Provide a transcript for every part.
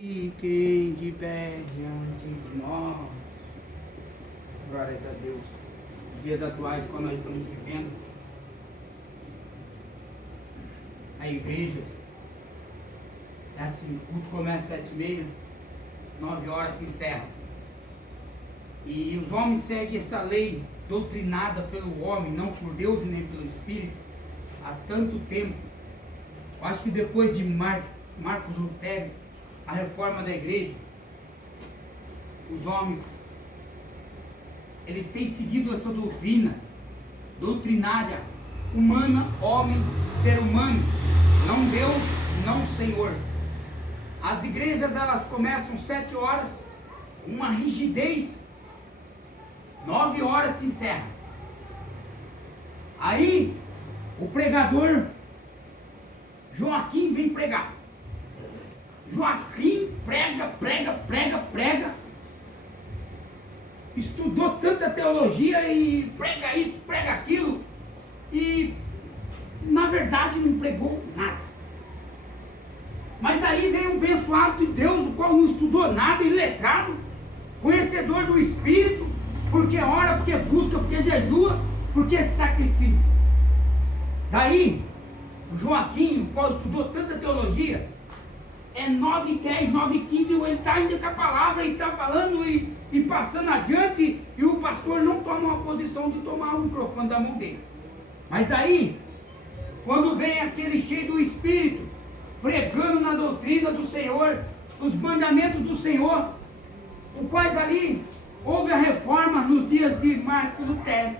Fiquem de pé diante de nós. Glórias a Deus. Os dias atuais, quando nós estamos vivendo, a igreja, é assim, o culto começa às 7h30, 9h se encerra. E os homens seguem essa lei doutrinada pelo homem, não por Deus e nem pelo Espírito, há tanto tempo. Eu acho que depois de Marcos Lutero, a reforma da igreja, os homens, eles têm seguido essa doutrinária, humana, homem, ser humano, não Deus, não Senhor. As igrejas, elas começam 7h, uma rigidez, 9h se encerra. Aí, o pregador Joaquim vem pregar. Joaquim prega, estudou tanta teologia e prega isso, prega aquilo, e na verdade não pregou nada. Mas daí vem um abençoado de Deus, o qual não estudou nada, iletrado, conhecedor do Espírito, porque ora, porque busca, porque jejua, porque sacrifica. Daí, o Joaquim, o qual estudou tanta teologia, é 9h10, 9h15, ele está ainda com a palavra e está falando e passando adiante, e o pastor não toma uma posição de tomar o microfone da mão dele. Mas daí, quando vem aquele cheio do Espírito, pregando na doutrina do Senhor, os mandamentos do Senhor, o quais ali houve a reforma nos dias de Marcos Lutero,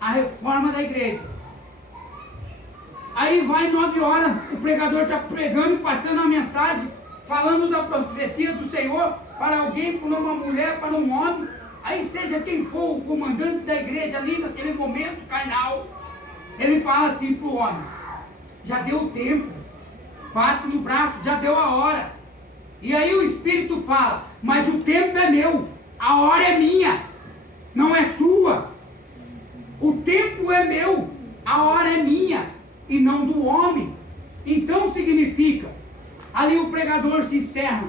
a reforma da igreja. Aí vai 9h, o pregador está pregando, passando a mensagem, falando da profecia do Senhor para alguém, para uma mulher, para um homem. Aí seja quem for o comandante da igreja ali naquele momento carnal, ele fala assim para o homem: já deu o tempo, bate no braço, já deu a hora. E aí o Espírito fala: mas o tempo é meu, a hora é minha, não é sua. O tempo é meu, a hora é minha e não do homem. Então significa, ali o pregador se encerra,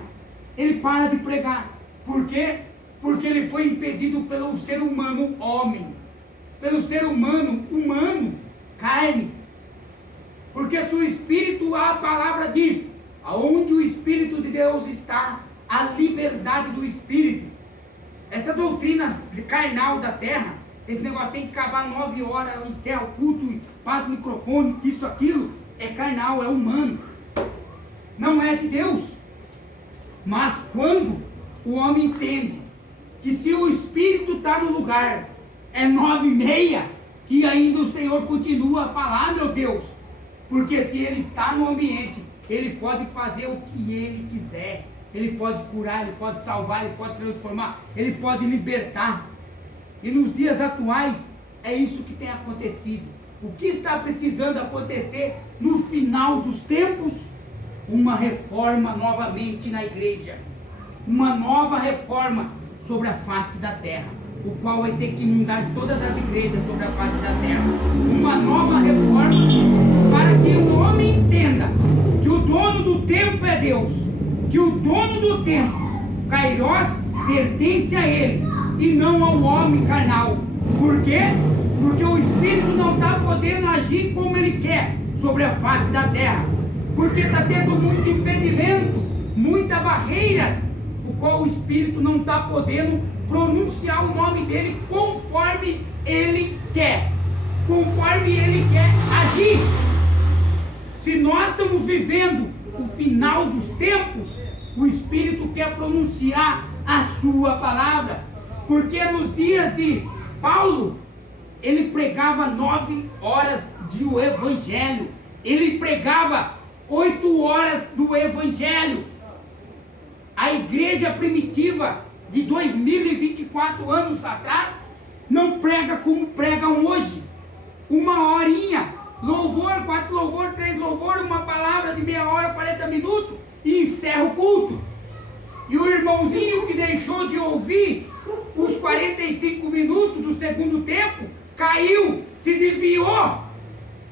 ele para de pregar. Por quê? Porque ele foi impedido pelo ser humano homem, pelo ser humano, carne. Porque se o Espírito, a palavra diz, aonde o Espírito de Deus está, a liberdade do Espírito. Essa doutrina carnal da terra, esse negócio tem que acabar 9h, encerra o culto, passa o microfone, isso, aquilo, é carnal, é humano, não é de Deus. Mas quando o homem entende que se o Espírito está no lugar, é 9h30, que ainda o Senhor continua a falar, meu Deus, porque se ele está no ambiente, ele pode fazer o que ele quiser, ele pode curar, ele pode salvar, ele pode transformar, ele pode libertar. E nos dias atuais, é isso que tem acontecido. O que está precisando acontecer no final dos tempos? Uma reforma novamente na igreja. Uma nova reforma sobre a face da terra, o qual vai ter que inundar todas as igrejas sobre a face da terra. Uma nova reforma para que o homem entenda que o dono do tempo é Deus, que o dono do tempo, Kairos, pertence a ele e não ao homem carnal. Por quê? Porque o Espírito não está podendo agir como ele quer sobre a face da terra, porque está tendo muito impedimento, muitas barreiras, o qual o Espírito não está podendo pronunciar o nome dele conforme ele quer, conforme ele quer agir. Se nós estamos vivendo o final dos tempos, o Espírito quer pronunciar a sua palavra, porque nos dias de Paulo, ele pregava 9h do Evangelho, ele pregava 8h do Evangelho. A igreja primitiva de 2024 anos atrás não prega como pregam hoje, 1h, louvor, 4 louvor, 3 louvor, uma palavra de meia hora, 40 minutos e encerra o culto. E o irmãozinho que deixou de ouvir os 45 minutos do segundo tempo, caiu, se desviou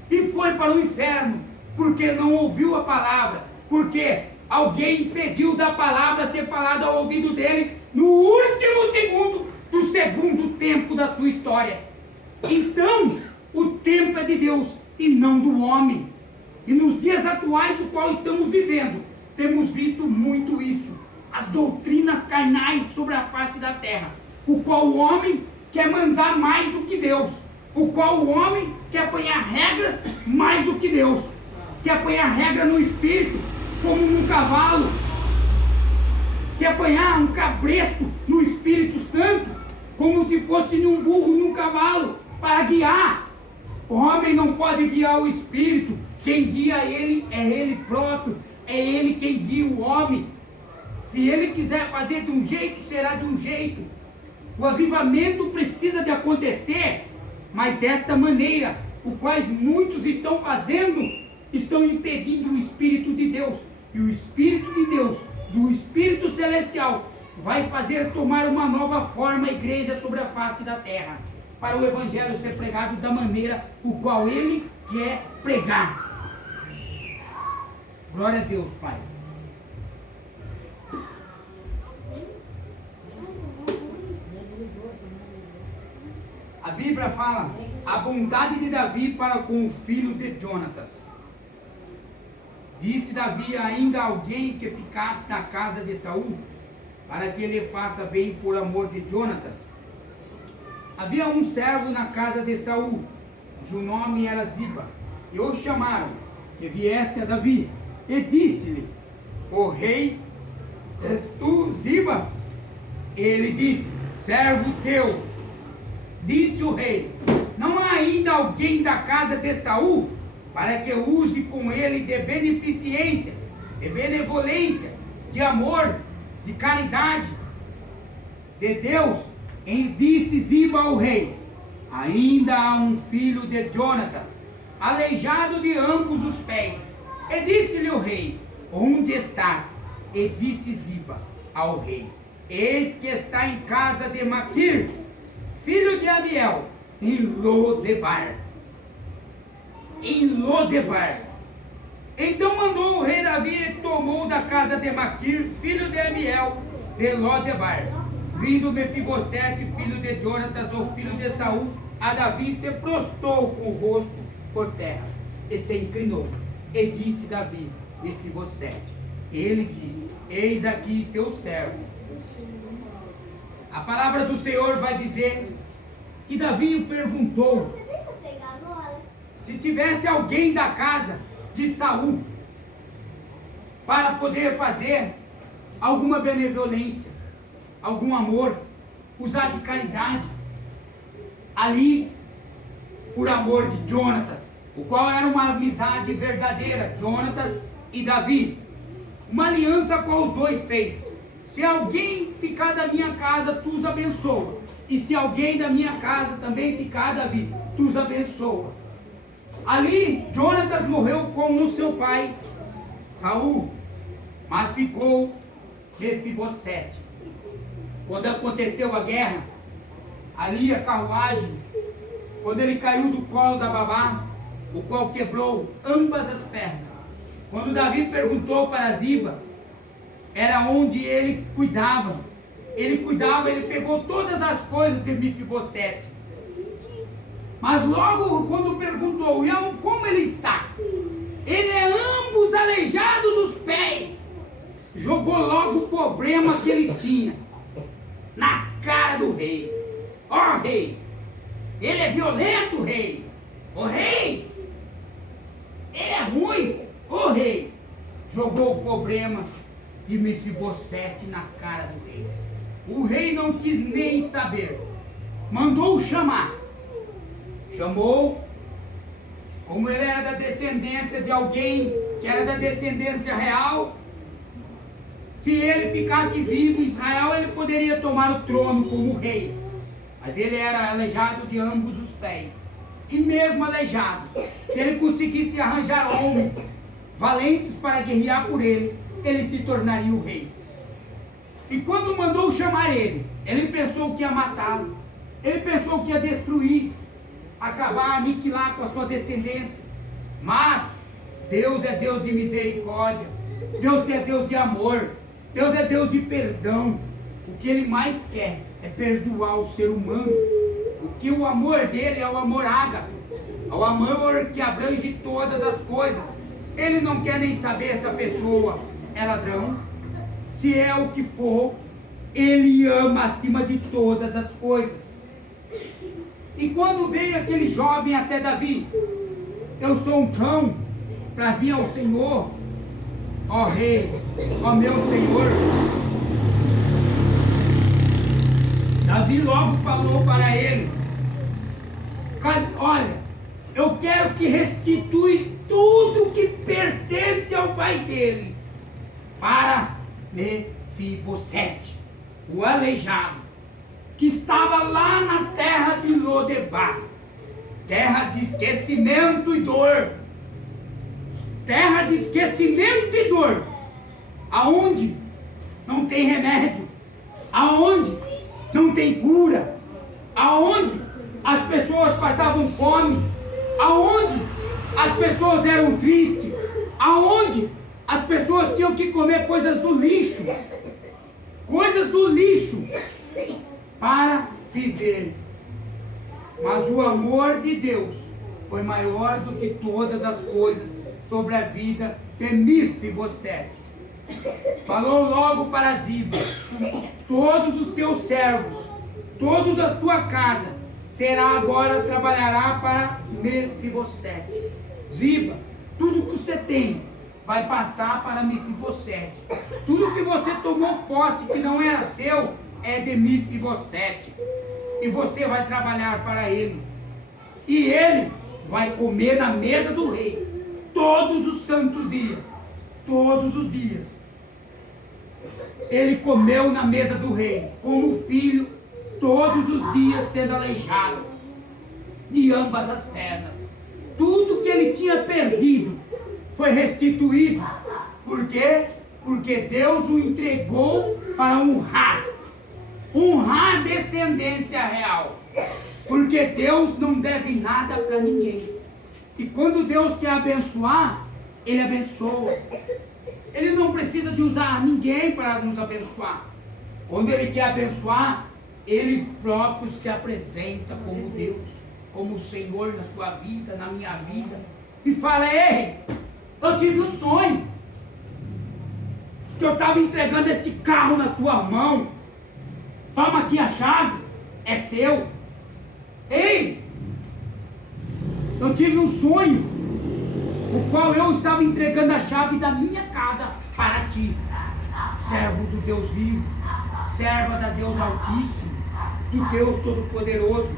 e foi para o inferno, porque não ouviu a palavra. Por quê? Alguém impediu da palavra ser falada ao ouvido dele no último segundo do segundo tempo da sua história. Então, o tempo é de Deus e não do homem. E nos dias atuais, o qual estamos vivendo, temos visto muito isso. As doutrinas carnais sobre a face da terra, o qual o homem quer mandar mais do que Deus, o qual o homem quer apanhar regras mais do que Deus, quer apanhar regra no espírito, como num cavalo, quer apanhar um cabresto no Espírito Santo, como se fosse num burro, num cavalo, para guiar. O homem não pode guiar o Espírito, quem guia ele é ele próprio, é ele quem guia o homem. Se ele quiser fazer de um jeito, será de um jeito. O avivamento precisa de acontecer, mas desta maneira, o qual muitos estão fazendo, estão impedindo o Espírito de Deus. E o Espírito de Deus, do Espírito Celestial, vai fazer tomar uma nova forma a igreja sobre a face da terra, para o Evangelho ser pregado da maneira o qual ele quer pregar. Glória a Deus, Pai. A Bíblia fala a bondade de Davi para com o filho de Jonatas. Disse Davi ainda a alguém que ficasse na casa de Saul, para que ele faça bem por amor de Jonatas. Havia um servo na casa de Saul, cujo nome era Ziba, e o chamaram, que viesse a Davi, e disse-lhe: o rei, és tu, Ziba? Ele disse: servo teu. Disse o rei: não há ainda alguém da casa de Saul, para que use com ele de beneficência, de benevolência, de amor, de caridade, de Deus? E disse Ziba ao rei: ainda há um filho de Jonatas, aleijado de ambos os pés. E disse-lhe o rei: onde estás? E disse Ziba ao rei: eis que está em casa de Maquir, filho de Amiel, em Lodebar. Em Lodebar. Então mandou o rei Davi e tomou da casa de Maquir, filho de Amiel, de Lodebar. Vindo Mefibosete, filho de Jonatas, o filho de Saul, a Davi, se prostrou com o rosto por terra e se inclinou. E disse Davi: Mefibosete. Ele disse: eis aqui teu servo. A palavra do Senhor vai dizer que Davi perguntou se tivesse alguém da casa de Saul para poder fazer alguma benevolência, algum amor, usar de caridade ali por amor de Jonatas, o qual era uma amizade verdadeira, Jonatas e Davi, uma aliança com os dois fez. Se alguém ficar da minha casa, tu os abençoa. E se alguém da minha casa também ficar, Davi, tu os abençoa. Ali, Jonatas morreu com o seu pai, Saul, mas ficou Mefibosete. Quando aconteceu a guerra, ali a carruagem, quando ele caiu do colo da babá, o qual quebrou ambas as pernas. Quando Davi perguntou para Ziba, era onde ele cuidava. Ele pegou todas as coisas de Mefibosete. Mas logo quando perguntou, como ele está? Ele é ambos aleijado dos pés. Jogou logo o problema que ele tinha na cara do rei. Ó rei, ele é violento, rei. Ó rei, ele é ruim. Ó rei, jogou o problema de Mefibosete na cara do rei. O rei não quis nem saber, mandou chamar. Chamou, como ele era da descendência de alguém que era da descendência real, se ele ficasse vivo em Israel, ele poderia tomar o trono como rei. Mas ele era aleijado de ambos os pés. E mesmo aleijado, se ele conseguisse arranjar homens valentes para guerrear por ele, ele se tornaria o rei. E quando mandou chamar ele, ele pensou que ia matá-lo. Ele pensou que ia destruir, acabar, aniquilar com a sua descendência. Mas Deus é Deus de misericórdia. Deus é Deus de amor. Deus é Deus de perdão. O que Ele mais quer é perdoar o ser humano. Que o amor dele é o amor ágape, é o amor que abrange todas as coisas. Ele não quer nem saber se a pessoa é ladrão, se é o que for. Ele ama acima de todas as coisas. E quando veio aquele jovem até Davi, eu sou um cão para vir ao Senhor, ó rei, ó meu Senhor. Davi logo falou para ele: olha, eu quero que restitui tudo que pertence ao pai dele para Mefibosete, o aleijado, que estava lá na terra de Lodebar, terra de esquecimento e dor, terra de esquecimento e dor, aonde não tem remédio, aonde não tem cura, aonde as pessoas passavam fome, aonde as pessoas eram tristes, aonde as pessoas tinham que comer coisas do lixo para viver. Mas o amor de Deus foi maior do que todas as coisas sobre a vida de Mefibosete. Falou logo para Ziba: todos os teus servos, todos a tua casa, trabalhará para Mefibosete. Ziba, tudo que você tem vai passar para Mefibosete. Tudo que você tomou posse que não era seu é de Mefibosete. E você vai trabalhar para ele. E ele vai comer na mesa do rei todos os santos dias. Todos os dias. Ele comeu na mesa do rei como filho, todos os dias sendo aleijado de ambas as pernas. Tudo que ele tinha perdido foi restituído. Por quê? Porque Deus o entregou para honrar a descendência real. Porque Deus não deve nada para ninguém. E quando Deus quer abençoar, Ele abençoa. Ele não precisa de usar ninguém para nos abençoar. Quando Ele quer abençoar, Ele próprio se apresenta como Deus, como o Senhor na sua vida, na minha vida, e fala: ei, eu tive um sonho, que eu estava entregando este carro na tua mão, toma aqui a chave, é seu. Ei, eu tive um sonho, o qual eu estava entregando a chave da minha casa para ti, servo do Deus vivo, serva da Deus Altíssimo, do Deus Todo-Poderoso.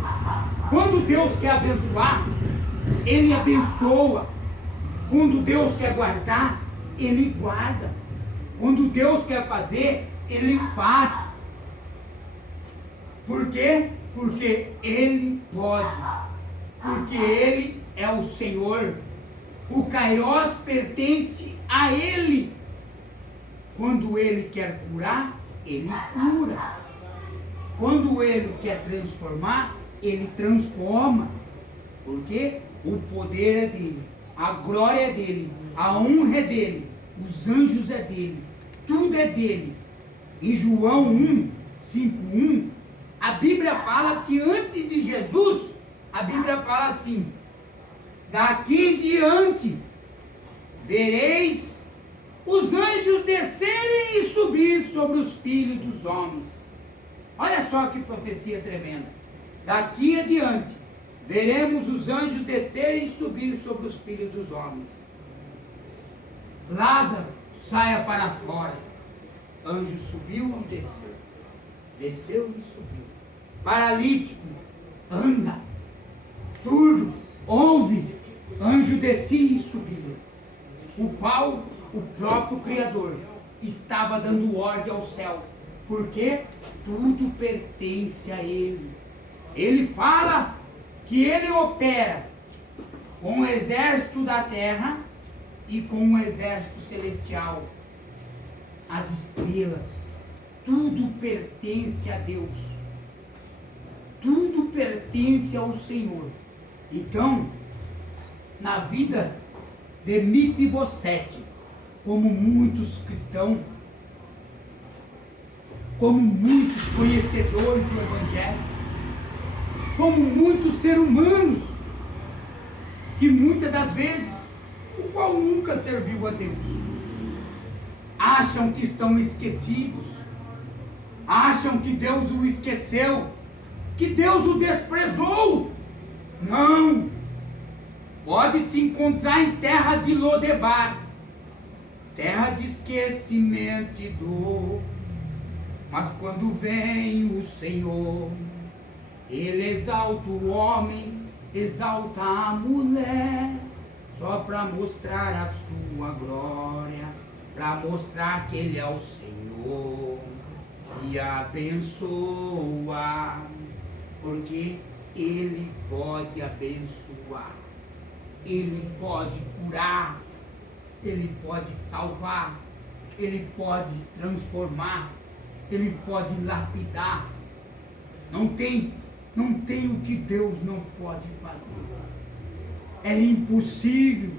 Quando Deus quer abençoar, Ele abençoa. Quando Deus quer guardar, Ele guarda. Quando Deus quer fazer, Ele faz. Por quê? Porque Ele pode. Porque Ele é o Senhor. O Kairós pertence a Ele. Quando Ele quer curar, Ele cura. Quando Ele quer transformar, Ele transforma. Porque o poder é dele, a glória é dele, a honra é dele, os anjos é dele, tudo é dele. Em João 1:5:1, a Bíblia fala que antes de Jesus, a Bíblia fala assim: daqui em diante vereis os anjos descerem e subir sobre os filhos dos homens. Olha só que profecia tremenda. Daqui adiante veremos os anjos descerem e subir sobre os filhos dos homens. Lázaro, saia para fora. Anjo subiu e desceu. Desceu e subiu. Paralítico, anda. Surdo, ouve. Anjo descia e subia. O qual o próprio Criador estava dando ordem ao céu. Porque tudo pertence a Ele. Ele fala que Ele opera com o exército da terra e com o exército celestial. As estrelas, tudo pertence a Deus. Tudo pertence ao Senhor. Então, na vida de Mefibosete, como muitos cristãos, como muitos conhecedores do Evangelho, como muitos seres humanos, que muitas das vezes, o qual nunca serviu a Deus, acham que estão esquecidos, acham que Deus o esqueceu, que Deus o desprezou. Não! Pode se encontrar em terra de Lodebar, terra de esquecimento e dor, mas quando vem o Senhor, Ele exalta o homem, exalta a mulher, só para mostrar a sua glória, para mostrar que Ele é o Senhor e abençoa, porque Ele pode abençoar, Ele pode curar, Ele pode salvar, Ele pode transformar, Ele pode lapidar. Não tem o que Deus não pode fazer. É impossível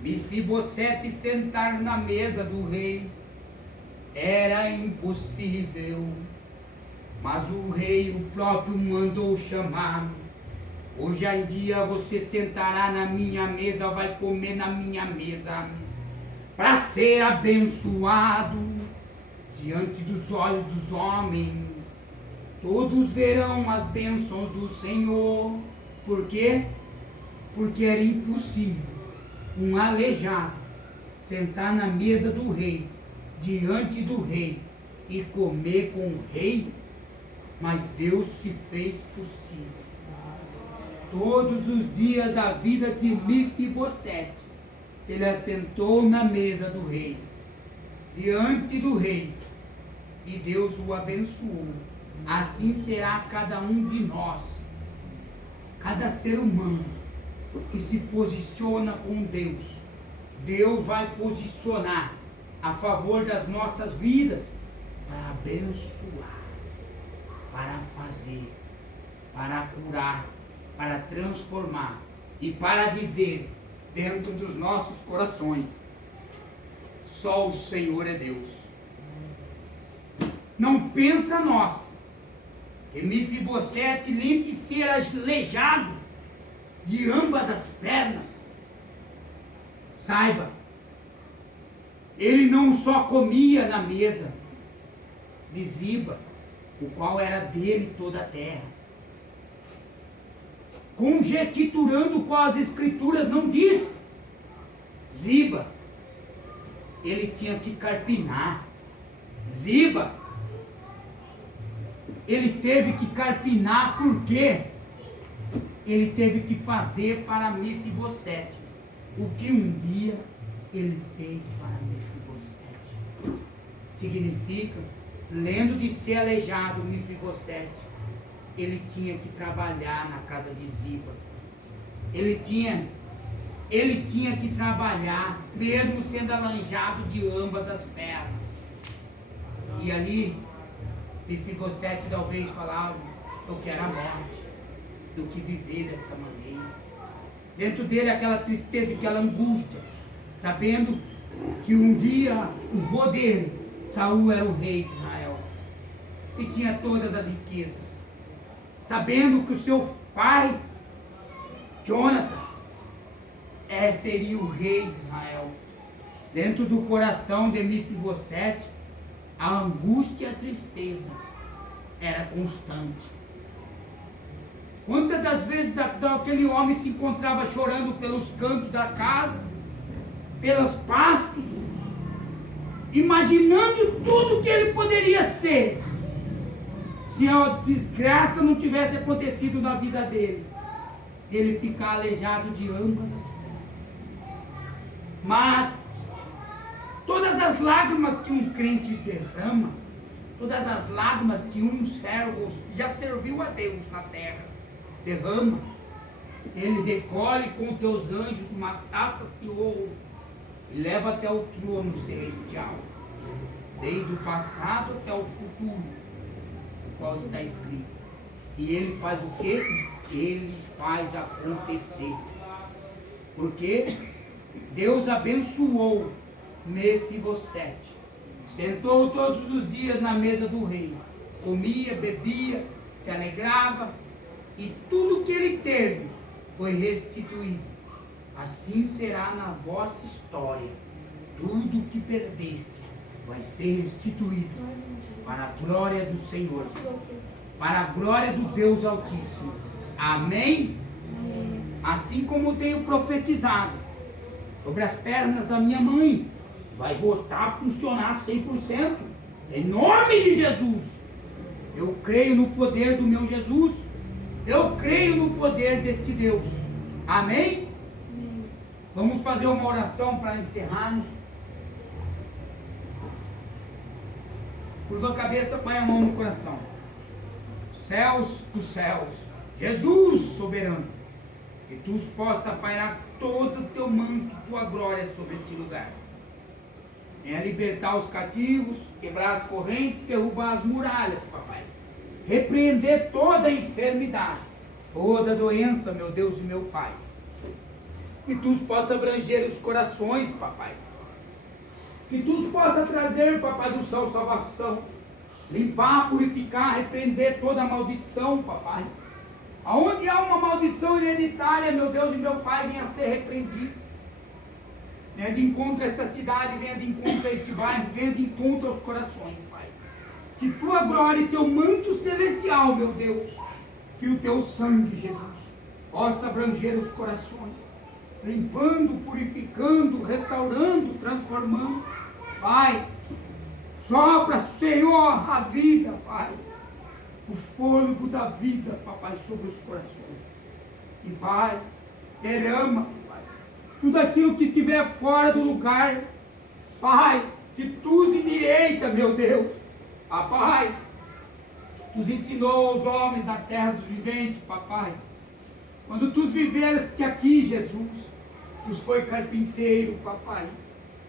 Mefibosete sentar na mesa do rei. Era impossível. Mas o rei, o próprio, mandou chamar. Hoje em dia você sentará na minha mesa, vai comer na minha mesa, para ser abençoado diante dos olhos dos homens. Todos verão as bênçãos do Senhor. Por quê? Porque era impossível um aleijado sentar na mesa do rei, diante do rei, e comer com o rei, mas Deus se fez possível. Todos os dias da vida de Mefibosete, ele assentou na mesa do rei, diante do rei, e Deus o abençoou. Assim será cada um de nós, cada ser humano que se posiciona com Deus. Deus vai posicionar a favor das nossas vidas para abençoar, para fazer, para curar, para transformar e para dizer dentro dos nossos corações: só o Senhor é Deus. Não pensa nós que Mefibosete, além de ser aleijado de ambas as pernas, saiba, ele não só comia na mesa de Ziba, o qual era dele toda a terra, conjecturando qual as escrituras não diz. Ziba, ele tinha que carpinar. Ziba, ele teve que carpinar, porque ele teve que fazer para Mefibosete o que um dia ele fez para Mefibosete. Significa, lendo de ser aleijado Mefibosete, ele tinha que trabalhar na casa de Ziba. Ele tinha que trabalhar, mesmo sendo aleijado de ambas as pernas. E ali, Mefibosete talvez falava: eu quero a morte, do que viver desta maneira. Dentro dele aquela tristeza, aquela angústia, sabendo que um dia o vô dele, Saul, era o rei de Israel e tinha todas as riquezas, sabendo que o seu pai, Jonathan, seria o rei de Israel. Dentro do coração de Mefibosete, a angústia e a tristeza era constante. Quantas das vezes aquele homem se encontrava chorando pelos cantos da casa, pelos pastos, imaginando tudo que ele poderia ser, se a desgraça não tivesse acontecido na vida dele, ele ficar aleijado de ambas as pernas. Mas todas as lágrimas que um crente derrama, todas as lágrimas que um servo já serviu a Deus na terra derrama, ele recolhe com teus anjos uma taça de ouro e leva até o trono celestial, desde o passado até o futuro, o qual está escrito. E ele faz o quê? Ele faz acontecer. Porque Deus abençoou Mefibosete. Sentou todos os dias na mesa do rei, comia, bebia, se alegrava, e tudo que ele teve foi restituído. Assim será na vossa história. Tudo que perdeste vai ser restituído para a glória do Senhor, para a glória do Deus Altíssimo. Amém? Assim como tenho profetizado sobre as pernas da minha mãe, vai voltar a funcionar 100%, em nome de Jesus. Eu creio no poder do meu Jesus, eu creio no poder deste Deus. Amém? Vamos fazer uma oração para encerrarmos. Curva a cabeça, põe a mão no coração. Céus dos céus, Jesus soberano, que tu possa pairar todo o teu manto, tua glória sobre este lugar. Venha libertar os cativos, quebrar as correntes, derrubar as muralhas, papai. Repreender toda a enfermidade, toda a doença, meu Deus e meu Pai. Que tu possa abranger os corações, papai. Que tu possa trazer, papai do céu, salvação. Limpar, purificar, repreender toda a maldição, papai. Aonde há uma maldição hereditária, meu Deus e meu Pai, venha ser repreendido. Venha de encontro a esta cidade, venha de encontro a este bairro, venha de encontro aos corações, Pai. Que tua glória e teu manto celestial, meu Deus, que o teu sangue, Jesus, possa abranger os corações, limpando, purificando, restaurando, transformando. Pai, sopra, Senhor, a vida, Pai, o fôlego da vida, papai, sobre os corações. E Pai, derrama, Pai, tudo aquilo que estiver fora do lugar, Pai, que tu os endireita, meu Deus. Pai, tu ensinou aos homens na terra dos viventes, papai. Quando tu viveste aqui, Jesus, tu foi carpinteiro, papai.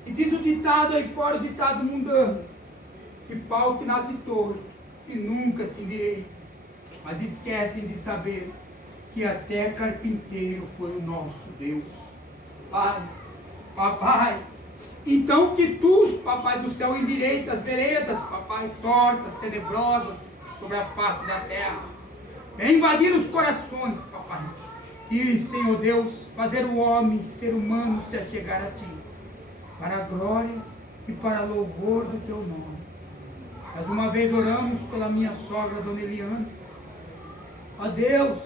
E diz o ditado aí fora, o ditado mundano, que pau que nasce torto e nunca se endireita. Mas esquecem de saber que até carpinteiro foi o nosso Deus. Pai, papai, então que tu, papai do céu, endireita as veredas, papai, tortas, tenebrosas, sobre a face da terra. Vem invadir os corações, papai. E, Senhor Deus, fazer o homem, ser humano, se achegar a ti, para a glória e para louvor do teu nome. Mais uma vez oramos pela minha sogra, Dona Eliana. Ó Deus,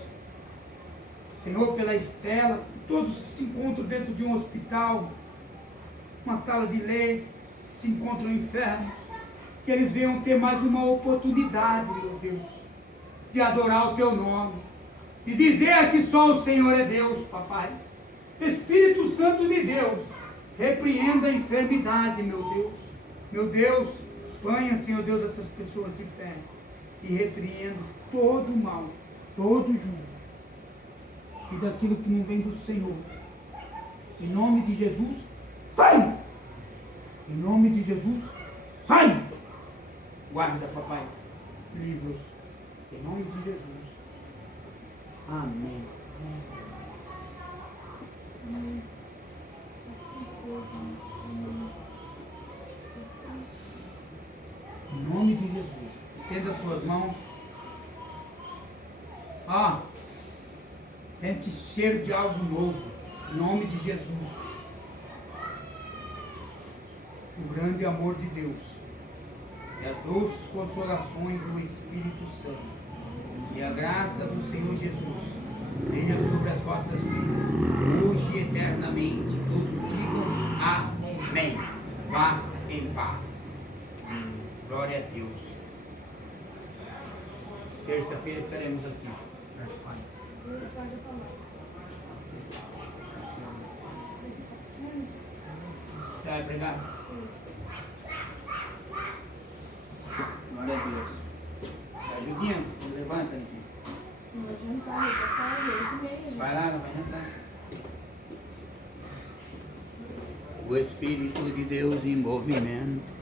Senhor, pela Estela, todos que se encontram dentro de um hospital, uma sala de leito, que se encontram enfermos, que eles venham ter mais uma oportunidade, meu Deus, de adorar o teu nome, de dizer que só o Senhor é Deus, papai. Espírito Santo de Deus, repreenda a enfermidade, meu Deus. Meu Deus, ponha, Senhor Deus, essas pessoas de pé e repreenda todo o mal, todo o julgo e daquilo que não vem do Senhor. Em nome de Jesus, sai! Em nome de Jesus, sai! Guarda, papai, livros. Em nome de Jesus. Amém. Amém. Em nome de Jesus. Estenda as suas mãos. Sente cheiro de algo novo. Em nome de Jesus. O grande amor de Deus e as doces consolações do Espírito Santo e a graça do Senhor Jesus seja sobre as vossas vidas, hoje e eternamente. Todos digam amém. Vá em paz. Glória a Deus. Terça-feira estaremos aqui. Você vai pregar? Glória a Deus. Ajudinha, levanta aqui. Não vai adiantar, vai lá, não vai adiantar. O Espírito de Deus em movimento.